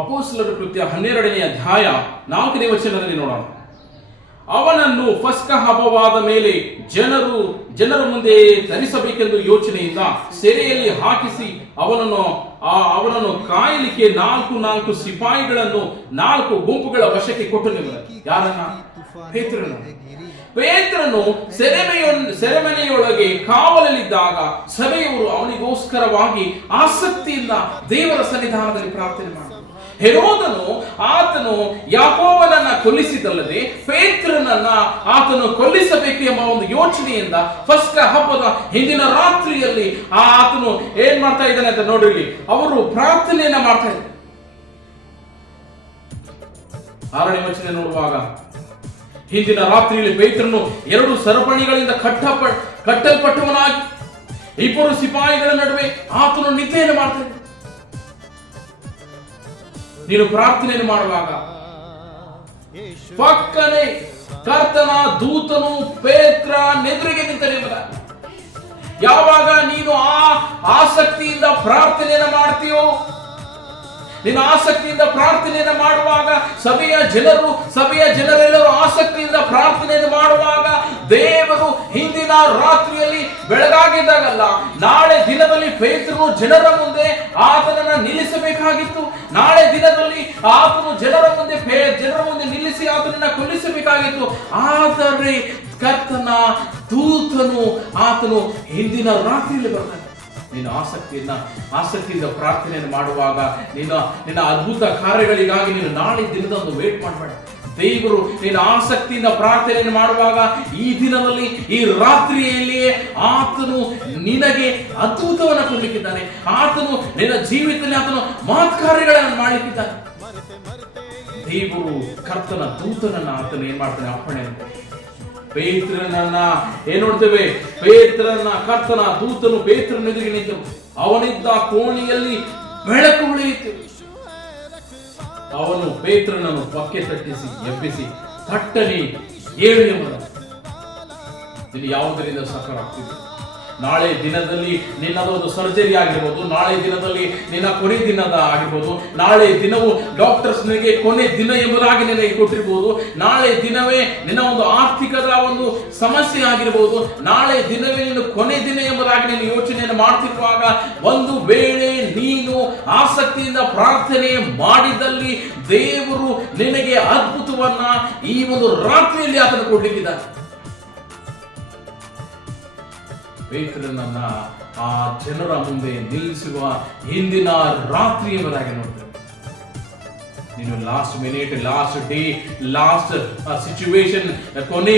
ಅಪೊಸ್ತಲರ ಕೃತ್ಯ 12ನೇ ಅಧ್ಯಾಯ 4ನೇ ವಚನದಲ್ಲಿ ನೋಡೋಣ. ಅವನನ್ನು ಪಸ್ಕ ಹಬ್ಬವಾದ ಮೇಲೆ ಜನರ ಮುಂದೆ ತರಿಸಬೇಕೆಂದು ಯೋಚನೆಯಿಂದ ಸೆರೆಯಲ್ಲಿ ಹಾಕಿಸಿ ಅವನನ್ನು ಕಾಯಲಿಕ್ಕೆ 4 ಸಿಪಾಯಿಗಳನ್ನು 4 ಗುಂಪುಗಳ ವಶಕ್ಕೆ ಕೊಟ್ಟು ಯಾರನ್ನ? ಪೇತ್ರನು ಸೆರೆಮನೆಯೊಳಗೆ ಕಾವಲಲ್ಲಿದ್ದಾಗ ಸಭೆಯವರು ಅವನಿಗೋಸ್ಕರವಾಗಿ ಆಸಕ್ತಿಯಿಂದ ದೇವರ ಸನ್ನಿಧಾನದಲ್ಲಿ ಪ್ರಾರ್ಥನೆ ಮಾಡಿದರು. ಆತನು ಯಾಕೋಬನನ್ನ ಕೊಲ್ಲಿಸಿದಲ್ಲದೆ ಪೇತ್ರನನ್ನ ಆತನು ಕೊಲ್ಲಿಸಬೇಕು ಎಂಬ ಒಂದು ಯೋಚನೆಯಿಂದ ಪಸ್ಕ ಹಬ್ಬದ ಹಿಂದಿನ ರಾತ್ರಿಯಲ್ಲಿ ಆತನು ಏನ್ ಮಾಡ್ತಾ ಇದ್ದಾನೆ ಅಂತ ನೋಡ್ರಿ. ಅವರು ಪ್ರಾರ್ಥನೆಯನ್ನ ಮಾಡ್ತಾ ಇದ್ದಾರೆ. 6ನೇ ವಚನ ನೋಡುವಾಗ, ಹಿಂದಿನ ರಾತ್ರಿಯಲ್ಲಿ ಪೇತ್ರನು 2 ಸರಪಣಿಗಳಿಂದ ಕಟ್ಟಲ್ಪಟ್ಟವನಾಗಿ 2 ಸಿಪಾಯಿಗಳ ನಡುವೆ ಆತನು ನಿದ್ದೆಯನ್ನು ಮಾಡ್ತಾ ಇದ್ದಾನೆ. ನೀನು ಪ್ರಾರ್ಥನೆಯನ್ನು ಮಾಡುವಾಗ ಪಕ್ಕನೆ ಕರ್ತನ ದೂತನು ಪೇತ್ರ ನೆದುರಿಗೆ ನಿಂತನೆಂಬುದಾಗಿ. ಯಾವಾಗ ನೀನು ಆಸಕ್ತಿಯಿಂದ ಪ್ರಾರ್ಥನೆಯನ್ನು ಮಾಡ್ತೀಯೋ, ನೀನು ಆಸಕ್ತಿಯಿಂದ ಪ್ರಾರ್ಥನೆಯನ್ನು ಮಾಡುವಾಗ ಸಭೆಯ ಜನರೆಲ್ಲರೂ ಆಸಕ್ತಿಯಿಂದ ಪ್ರಾರ್ಥನೆಯನ್ನು ಮಾಡುವಾಗ ದೇವರು ಹಿಂದಿನ ರಾತ್ರಿಯಲ್ಲಿ ಬೆಳಗಾಗಿದ್ದಾಗಲ್ಲ, ನಾಳೆ ದಿನದಲ್ಲಿ ಪೇತ್ರನು ಜನರ ಮುಂದೆ ಆತನನ್ನ ನಿಲ್ಲಿಸಬೇಕಾಗಿತ್ತು. ನಾಳೆ ದಿನದಲ್ಲಿ ಆತನು ಜನರ ಮುಂದೆ ನಿಲ್ಲಿಸಿ ಆತನನ್ನ ಕೊಲ್ಲಿಸಬೇಕಾಗಿತ್ತು. ಆದರೆ ಕರ್ತನ ದೂತನು ಆತನು ಹಿಂದಿನ ರಾತ್ರಿಯಲ್ಲಿ ಬರ್ತಾನೆ. ನೀನು ಆಸಕ್ತಿಯಿಂದ ಪ್ರಾರ್ಥನೆಯನ್ನು ಮಾಡುವಾಗ ನಿನ್ನ ಅದ್ಭುತ ಕಾರ್ಯಗಳಿಗಾಗಿ ನೀನು ನಾಳೆ ದಿನದಂದು ವೇಟ್ ಮಾಡಬೇಡ. ದೇವರು ನೀನು ಆಸಕ್ತಿಯಿಂದ ಪ್ರಾರ್ಥನೆಯನ್ನು ಮಾಡುವಾಗ ಈ ದಿನದಲ್ಲಿ, ಈ ರಾತ್ರಿಯಲ್ಲಿಯೇ ಆತನು ನಿನಗೆ ಅದ್ಭುತವನ್ನು ಕೊಡಲಿಕ್ಕಿದ್ದಾನೆ. ಆತನು ನಿನ್ನ ಜೀವಿತದಲ್ಲಿ ಆತನು ಮಹತ್ ಕಾರ್ಯಗಳನ್ನು ಮಾಡಲಿಕ್ಕಿದ್ದಾನೆ. ದೇವರು ಕರ್ತನ ದೂತನನ್ನ ಆತನು ಏನ್ ಮಾಡ್ತಾನೆ? ಅಪ್ಪಣೆ ಪೇತ್ರನನ್ನ ಏನ್ ನೋಡ್ತೇವೆ? ಕರ್ತನ ದೂತನು ಪೇತ್ರನ ಎದುರಿಗೆ ನಿಂತು ಅವನಿದ್ದ ಕೋಣೆಯಲ್ಲಿ ಬೆಳಕು ಉಳಿಯಿತು. ಅವನು ಪೇತ್ರನನ್ನು ಪಕ್ಕೆ ತಟ್ಟಿಸಿ ಎಬ್ಬಿಸಿ ತಟ್ಟನೆ ಏಳು ಎಂಬುದು. ಇಲ್ಲಿ ಯಾವುದರಿಂದ ಸಫರ್ ಆಗ್ತಿದೆ? ನಾಳೆ ದಿನದಲ್ಲಿ ನಿನ್ನದೊಂದು ಸರ್ಜರಿ ಆಗಿರ್ಬೋದು, ನಾಳೆ ದಿನದಲ್ಲಿ ನಿನ್ನ ಕೊನೆ ದಿನದ ಆಗಿರ್ಬೋದು, ನಾಳೆ ದಿನವು ಡಾಕ್ಟರ್ಸ್ ನಿನಗೆ ಕೊನೆ ದಿನ ಎಂಬುದಾಗಿ ನಿನಗೆ ಕೊಟ್ಟಿರ್ಬೋದು, ನಾಳೆ ದಿನವೇ ನಿನ್ನ ಒಂದು ಆರ್ಥಿಕದ ಒಂದು ಸಮಸ್ಯೆ ಆಗಿರ್ಬೋದು, ನಾಳೆ ದಿನವೇ ನಿನ್ನ ಕೊನೆ ದಿನ ಎಂಬುದಾಗಿ ನೀನು ಯೋಚನೆಯನ್ನು ಮಾಡ್ತಿರುವಾಗ ಒಂದು ವೇಳೆ ನೀನು ಆಸಕ್ತಿಯಿಂದ ಪ್ರಾರ್ಥನೆ ಮಾಡಿದಲ್ಲಿ ದೇವರು ನಿನಗೆ ಅದ್ಭುತವನ್ನ ಈ ಒಂದು ರಾತ್ರಿಯಲ್ಲಿ ಆತನು ಕೊಡ್ಲಿಕ್ಕಿದ್ದಾನೆ. ಪೇತ್ರನನ್ನ ಆ ಜನರ ಮುಂದೆ ನಿಲ್ಲಿಸುವ ಹಿಂದಿನ ರಾತ್ರಿ ಎಂಬುದಾಗಿ ನೋಡ್ತೇವೆ. ನೀನು last minute, last day, last situation, ಕೊನೆ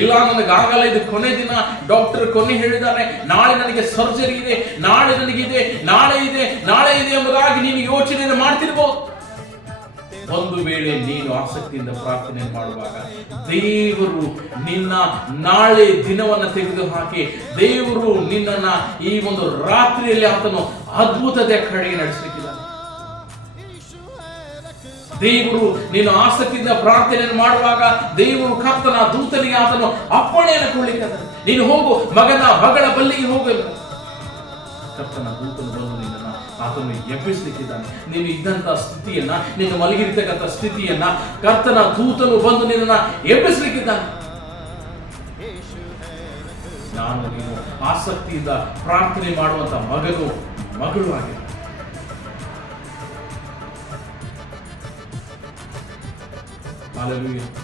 ಇಲ್ಲ ನನಗಾಗಲ್ಲ, ಇದು ಕೊನೆ ದಿನ, ಡಾಕ್ಟರ್ ಕೊನೆ ಹೇಳಿದ್ದಾರೆ, ನಾಳೆ ನನಗೆ ಸರ್ಜರಿ ಇದೆ, ನಾಳೆ ನನಗಿದೆ, ನಾಳೆ ಇದೆ ಎಂಬುದಾಗಿ ನೀನು ಯೋಚನೆಯನ್ನು ಮಾಡ್ತಿರ್ಬೋದು. ಒಂದು ವೇಳೆ ನೀನು ಆಸಕ್ತಿಯಿಂದ ಪ್ರಾರ್ಥನೆ ಮಾಡುವಾಗ ದೇವರು ನಿನ್ನ ನಾಳೆ ದಿನವನ್ನು ತೆಗೆದುಹಾಕಿ ದೇವರು ನಿನ್ನನ್ನ ಈ ಒಂದು ರಾತ್ರಿಯಲ್ಲಿ ಆತನು ಅದ್ಭುತದ ಕಡೆಗೆ ನಡೆಸಲಿಕ್ಕಿದ್ದಾನೆ. ದೇವರು ನೀನು ಆಸಕ್ತಿಯಿಂದ ಪ್ರಾರ್ಥನೆಯನ್ನು ಮಾಡುವಾಗ ದೇವರು ಕರ್ತನ ದೂತನಿಗೆ ಆತನು ಅಪ್ಪಣೆಯನ್ನು ಕೊಡ್ಲಿಕ್ಕೆ, ನೀನು ಹೋಗು ಮಗಳ ಬಲ್ಲಿಗೆ ಹೋಗು. ಕರ್ತನ ದೂತನು ಬಂದು ನಿನ್ನನ್ನು ಆತನು ಎಬ್ಬಿಸಲಿಕ್ಕಿದ್ದಾನೆ. ನೀನು ಇದ್ದಂತ ಸ್ಥಿತಿಯನ್ನ, ನೀನು ಮಲಗಿರ್ತಕ್ಕಂಥ ಸ್ಥಿತಿಯನ್ನ ಕರ್ತನ ದೂತನು ಬಂದು ನಿನ್ನನ್ನು ಎಬ್ಬಿಸಲಿಕ್ಕಿದ್ದಾನೆ. ನೀನು ಆಸಕ್ತಿಯಿಂದ ಪ್ರಾರ್ಥನೆ ಮಾಡುವಂತ ಮಗಳು ಆಗಿದೆ. Hallelujah.